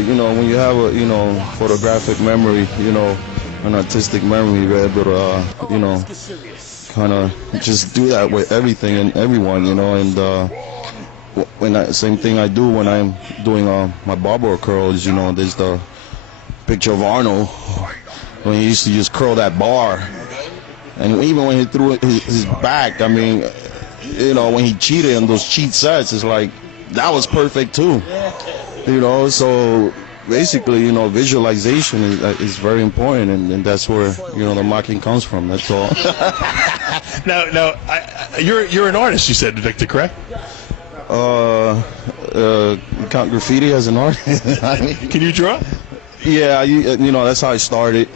when you have a, photographic memory, an artistic memory, you're able to, kind of just do that with everything and everyone, and same thing I do when I'm doing my barber curls, there's the picture of Arnold when he used to just curl that bar, and even when he threw his back, I mean, when he cheated in those cheat sets, it's like that was perfect too, so basically, visualization is very important, and that's where, the marking comes from. That's all. Now, you're an artist, you said, Victor, correct? Count graffiti as an artist. Can you draw? Yeah, that's how I started,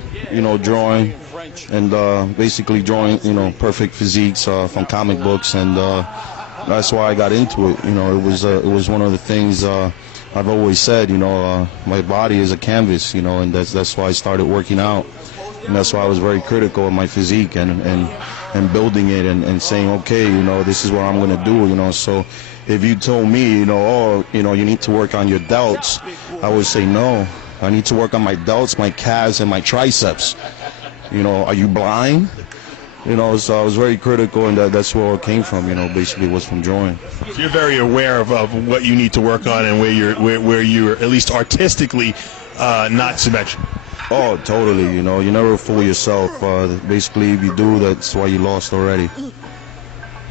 drawing, and basically drawing, perfect physiques from comic books, and that's why I got into it. It was one of the things I've always said. My body is a canvas, and that's why I started working out, and that's why I was very critical of my physique and building it and saying, okay, this is what I'm gonna do, So if you told me, you need to work on your delts, I would say no. I need to work on my delts, my calves, and my triceps. Are you blind? So I was very critical, and that's where it came from. Basically, was from drawing. So you're very aware of what you need to work on and where you're at least artistically not symmetrical. Oh, totally. You never fool yourself. Basically, if you do, that's why you lost already.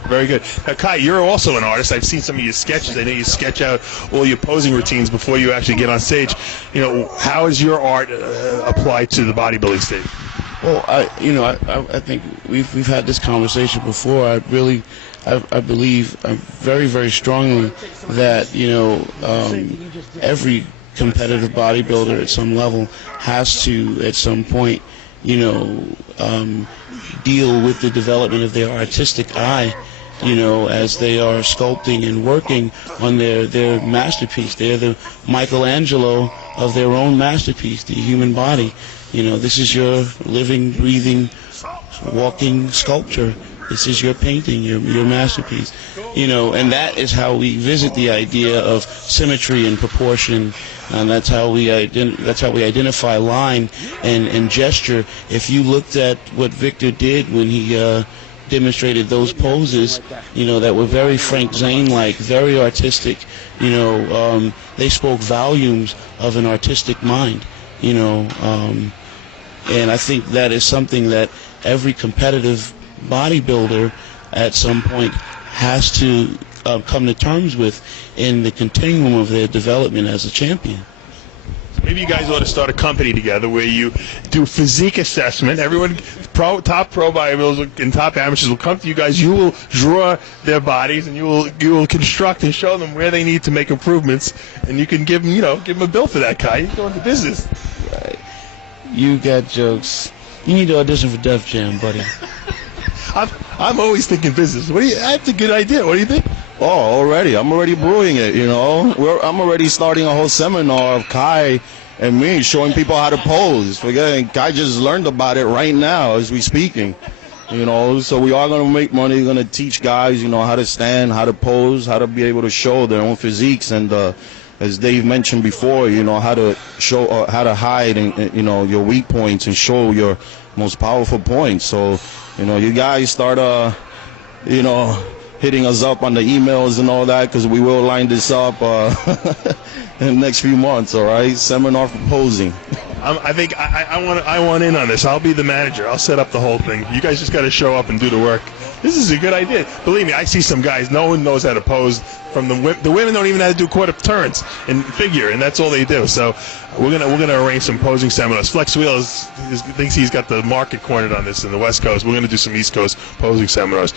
Very good. Now, Kai, you're also an artist. I've seen some of your sketches. I know you sketch out all your posing routines before you actually get on stage. How is your art applied to the bodybuilding stage? Well, I think we've had this conversation before. I believe very, very strongly that every competitive bodybuilder at some level has to, at some point, deal with the development of their artistic eye, as they are sculpting and working on their masterpiece. They're the Michelangelo of their own masterpiece, the human body. This is your living, breathing, walking sculpture. This is your painting, your masterpiece. And that is how we visit the idea of symmetry and proportion, and that's how we identify line and gesture. If you looked at what Victor did when he demonstrated those poses, that were very Frank Zane-like, very artistic. They spoke volumes of an artistic mind. And I think that is something that every competitive bodybuilder at some point has to come to terms with in the continuum of their development as a champion. Maybe you guys ought to start a company together where you do physique assessment. Everyone, top pro bodybuilders and top amateurs will come to you guys. You will draw their bodies, and you will construct and show them where they need to make improvements. And you can give them a bill for that, Kai. You go into business. Right. You got jokes. You need to audition for Def Jam, buddy. I'm always thinking business. That's a good idea. What do you think? Oh, already. I'm already brewing it, I'm already starting a whole seminar of Kai and me showing people how to pose. Kai just learned about it right now as we speaking. So we are going to make money. We're going to teach guys, how to stand, how to pose, how to be able to show their own physiques, and as Dave mentioned before, how to show, how to hide, and your weak points and show your most powerful points. So, you guys start, hitting us up on the emails and all that, because we will line this up in the next few months. All right, seminar for posing. I think I want in on this. I'll be the manager. I'll set up the whole thing. You guys just got to show up and do the work. This is a good idea. Believe me, I see some guys. No one knows how to pose. From the women don't even know how to do quarter turns and figure, and that's all they do. So we're gonna arrange some posing seminars. Flex Wheel thinks he's got the market cornered on this in the West Coast. We're gonna do some East Coast posing seminars.